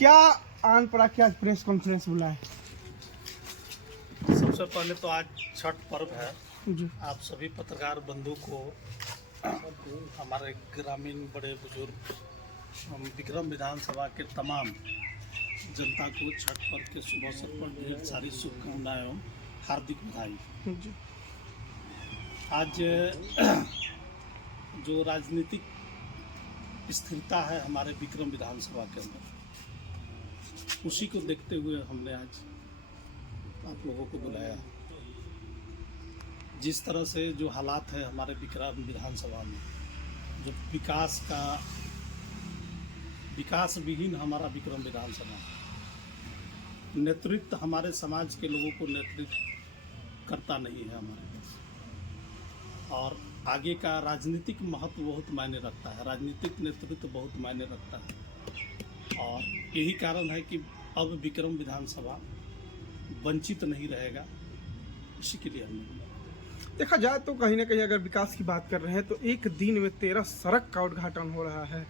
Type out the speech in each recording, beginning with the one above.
क्या आन पड़ा, क्या प्रेस कॉन्फ्रेंस बुलाए? सबसे पहले तो आज छठ पर्व है। जी आप सभी पत्रकार बंधु को, हमारे ग्रामीण बड़े बुजुर्ग, विक्रम विधानसभा के तमाम जनता को छठ पर्व के शुभ अवसर पर ढेर सारी शुभकामनाएं एवं हार्दिक बधाई। जी आज जो राजनीतिक स्थिरता है हमारे विक्रम विधानसभा के अंदर, उसी को देखते हुए हमने आज आप लोगों को बुलाया। जिस तरह से जो हालात है हमारे विक्रम विधानसभा में, जो विकास विहीन हमारा विक्रम विधानसभा, नेतृत्व हमारे समाज के लोगों को नेतृत्व करता नहीं है हमारे पास, और आगे का राजनीतिक महत्व बहुत मायने रखता है, राजनीतिक नेतृत्व बहुत मायने रखता है। और यही कारण है कि अब विक्रम विधानसभा वंचित नहीं रहेगा, इसी के लिए हमने देखा जाए तो कहीं ना कहीं अगर विकास की बात कर रहे हैं तो एक दिन में 13 सड़क का उद्घाटन हो रहा है,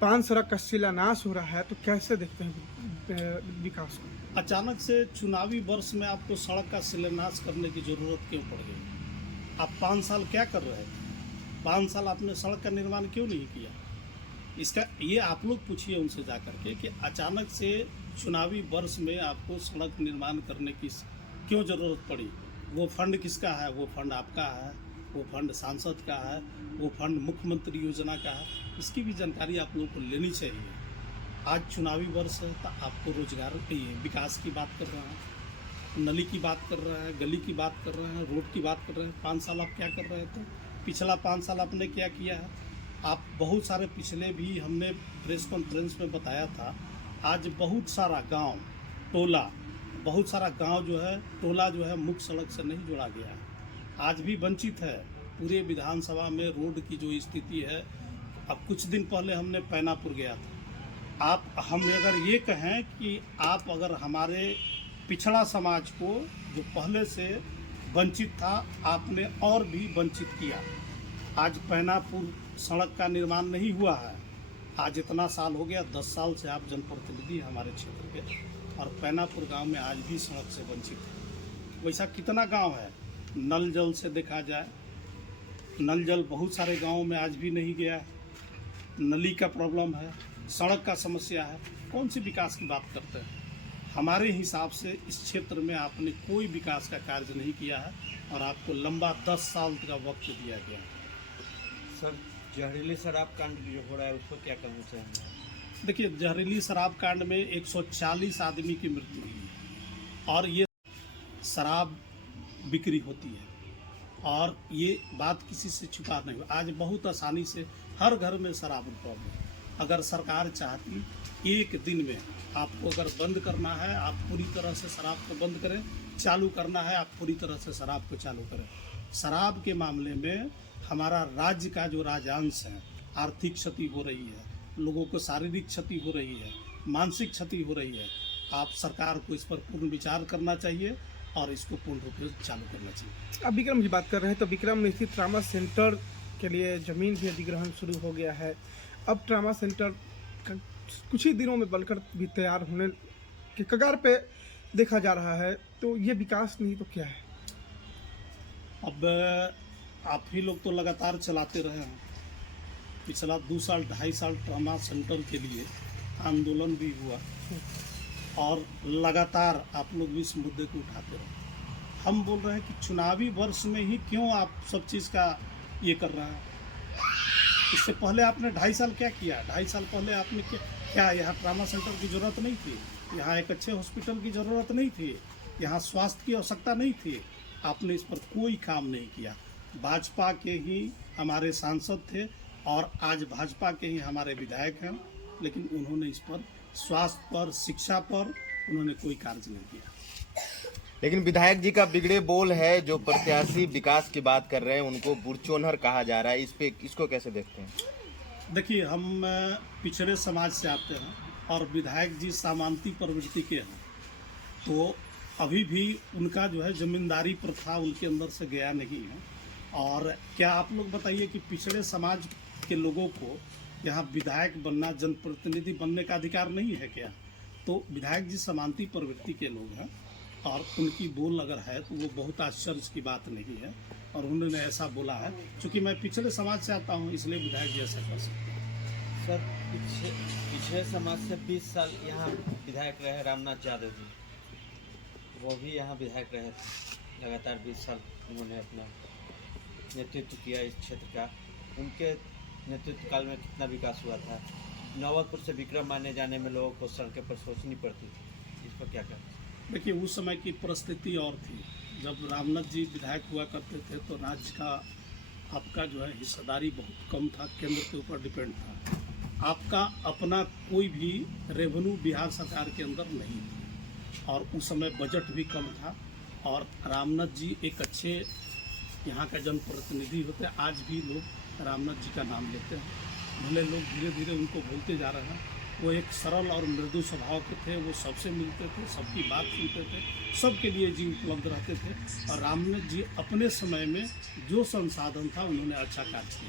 5 सड़क का शिलान्यास हो रहा है, तो कैसे देखते हैं विकास को? अचानक से चुनावी वर्ष में आपको सड़क का शिलान्यास करने की जरूरत क्यों पड़ गई? आप 5 साल क्या कर रहे थे? 5 साल आपने सड़क का निर्माण क्यों नहीं किया? इसका ये आप लोग पूछिए उनसे जा करके कि अचानक से चुनावी वर्ष में आपको सड़क निर्माण करने की क्यों ज़रूरत पड़ी? वो फंड किसका है? वो फंड आपका है, वो फंड सांसद का है, वो फंड मुख्यमंत्री योजना का है। इसकी भी जानकारी आप लोगों को लेनी चाहिए। आज चुनावी वर्ष है तो आपको रोजगार विकास की बात कर रहे हैं, नली की बात कर रहे हैं, गली की बात कर रहे हैं, रोड की बात कर रहे हैं। 5 साल आप क्या कर रहे थे? पिछला 5 साल आपने क्या किया है? आप बहुत सारे पिछले भी हमने प्रेस कॉन्फ्रेंस में बताया था। आज बहुत सारा गांव, टोला, बहुत सारा गांव जो है, टोला जो है, मुख्य सड़क से नहीं जोड़ा गया है, आज भी वंचित है। पूरे विधानसभा में रोड की जो स्थिति है, अब कुछ दिन पहले हमने पैनापुर गया था। आप हम अगर ये कहें कि आप अगर हमारे पिछड़ा समाज को जो पहले से वंचित था, आपने और भी वंचित किया। आज पैनापुर सड़क का निर्माण नहीं हुआ है। आज इतना साल हो गया, 10 साल से आप जनप्रतिनिधि हैं हमारे क्षेत्र के, और पैनापुर गांव में आज भी सड़क से वंचित है। वैसा कितना गांव है? नल जल से देखा जाए, नल जल बहुत सारे गांवों में आज भी नहीं गया है। नली का प्रॉब्लम है, सड़क का समस्या है। कौन सी विकास की बात करते हैं? हमारे हिसाब से इस क्षेत्र में आपने कोई विकास का कार्य नहीं किया है, और आपको लंबा 10 साल का वक्त दिया गया है। सर, जहरीली शराब कांड जो हो रहा है उसको क्या कहना चाहेंगे? देखिए, जहरीली शराब कांड में 140 आदमी की मृत्यु हुई है, और ये शराब बिक्री होती है, और ये बात किसी से छुपा नहीं हुआ। आज बहुत आसानी से हर घर में शराब उपलब्ध है। अगर सरकार चाहती, एक दिन में आपको अगर बंद करना है, आप पूरी तरह से शराब को बंद करें, चालू करना है, आप पूरी तरह से शराब को चालू करें। शराब के मामले में हमारा राज्य का जो राजस्व है, आर्थिक क्षति हो रही है, लोगों को शारीरिक क्षति हो रही है, मानसिक क्षति हो रही है। आप सरकार को इस पर पूर्ण विचार करना चाहिए और इसको पूर्ण रूप से चालू करना चाहिए। अब विक्रम की बात कर रहे हैं तो विक्रम में स्थित ट्रामा सेंटर के लिए जमीन भी अधिग्रहण शुरू हो गया है। अब ट्रामा सेंटर कुछ ही दिनों में बनकर भी तैयार होने के कगार पे देखा जा रहा है, तो ये विकास नहीं तो क्या है? अब आप ही लोग तो लगातार चलाते रहे हैं। पिछला 2 साल 2.5 साल ट्रामा सेंटर के लिए आंदोलन भी हुआ, और लगातार आप लोग भी इस मुद्दे को उठाते रहे। हम बोल रहे हैं कि चुनावी वर्ष में ही क्यों आप सब चीज़ का ये कर रहे हैं? इससे पहले आपने 2.5 साल क्या किया? 2.5 साल पहले आपने क्या यहाँ ट्रामा सेंटर की ज़रूरत नहीं थी? यहाँ एक अच्छे हॉस्पिटल की ज़रूरत नहीं थी? यहाँ स्वास्थ्य की आवश्यकता नहीं थी? आपने इस पर कोई काम नहीं किया। भाजपा के ही हमारे सांसद थे, और आज भाजपा के ही हमारे विधायक हैं, लेकिन उन्होंने इस पर, स्वास्थ्य पर, शिक्षा पर उन्होंने कोई कार्य नहीं किया। लेकिन विधायक जी का बिगड़े बोल है, जो प्रत्याशी विकास की बात कर रहे हैं उनको बुरचोनहर कहा जा रहा है। इसको कैसे देखते हैं? देखिए, हम पिछड़े समाज से आते हैं, और विधायक जी सामंती प्रवृत्ति के हैं, तो अभी भी उनका जो है जमींदारी प्रथा उनके अंदर से गया नहीं है। और क्या आप लोग बताइए कि पिछड़े समाज के लोगों को यहाँ विधायक बनना, जनप्रतिनिधि बनने का अधिकार नहीं है क्या? तो विधायक जी समांती प्रवृत्ति के लोग हैं और उनकी बोल अगर है तो वो बहुत आश्चर्य की बात नहीं है और उन्होंने ऐसा बोला है। चूँकि मैं पिछले समाज से आता हूँ इसलिए विधायक जी ऐसा कर सकते हैं। सर पिछले समाज से 20 साल यहाँ विधायक रहे रामनाथ यादव जी, वो भी यहाँ विधायक रहे थे लगातार 20 साल। उन्होंने अपना नेतृत्व किया इस क्षेत्र का। उनके नेतृत्व काल में कितना विकास हुआ था। नौबतपुर से विक्रम आने जाने में लोगों को सड़कें पर सोचनी पड़ती थी। इस पर क्या कहते? देखिए, उस समय की परिस्थिति और थी। जब रामनाथ जी विधायक हुआ करते थे तो राज्य का आपका जो है हिस्सेदारी बहुत कम था, केंद्र के ऊपर डिपेंड था। आपका अपना कोई भी रेवेन्यू बिहार सरकार के अंदर नहीं था और उस समय बजट भी कम था। और रामनाथ जी एक अच्छे यहाँ का जनप्रतिनिधि होते। आज भी लोग रामनाथ जी का नाम लेते हैं, भले लोग धीरे धीरे उनको भूलते जा रहे हैं। वो एक सरल और मृदु स्वभाव के थे, वो सबसे मिलते थे, सबकी बात सुनते थे, सबके लिए जी उपलब्ध रहते थे। और रामनाथ जी अपने समय में जो संसाधन था उन्होंने अच्छा कार्य किया।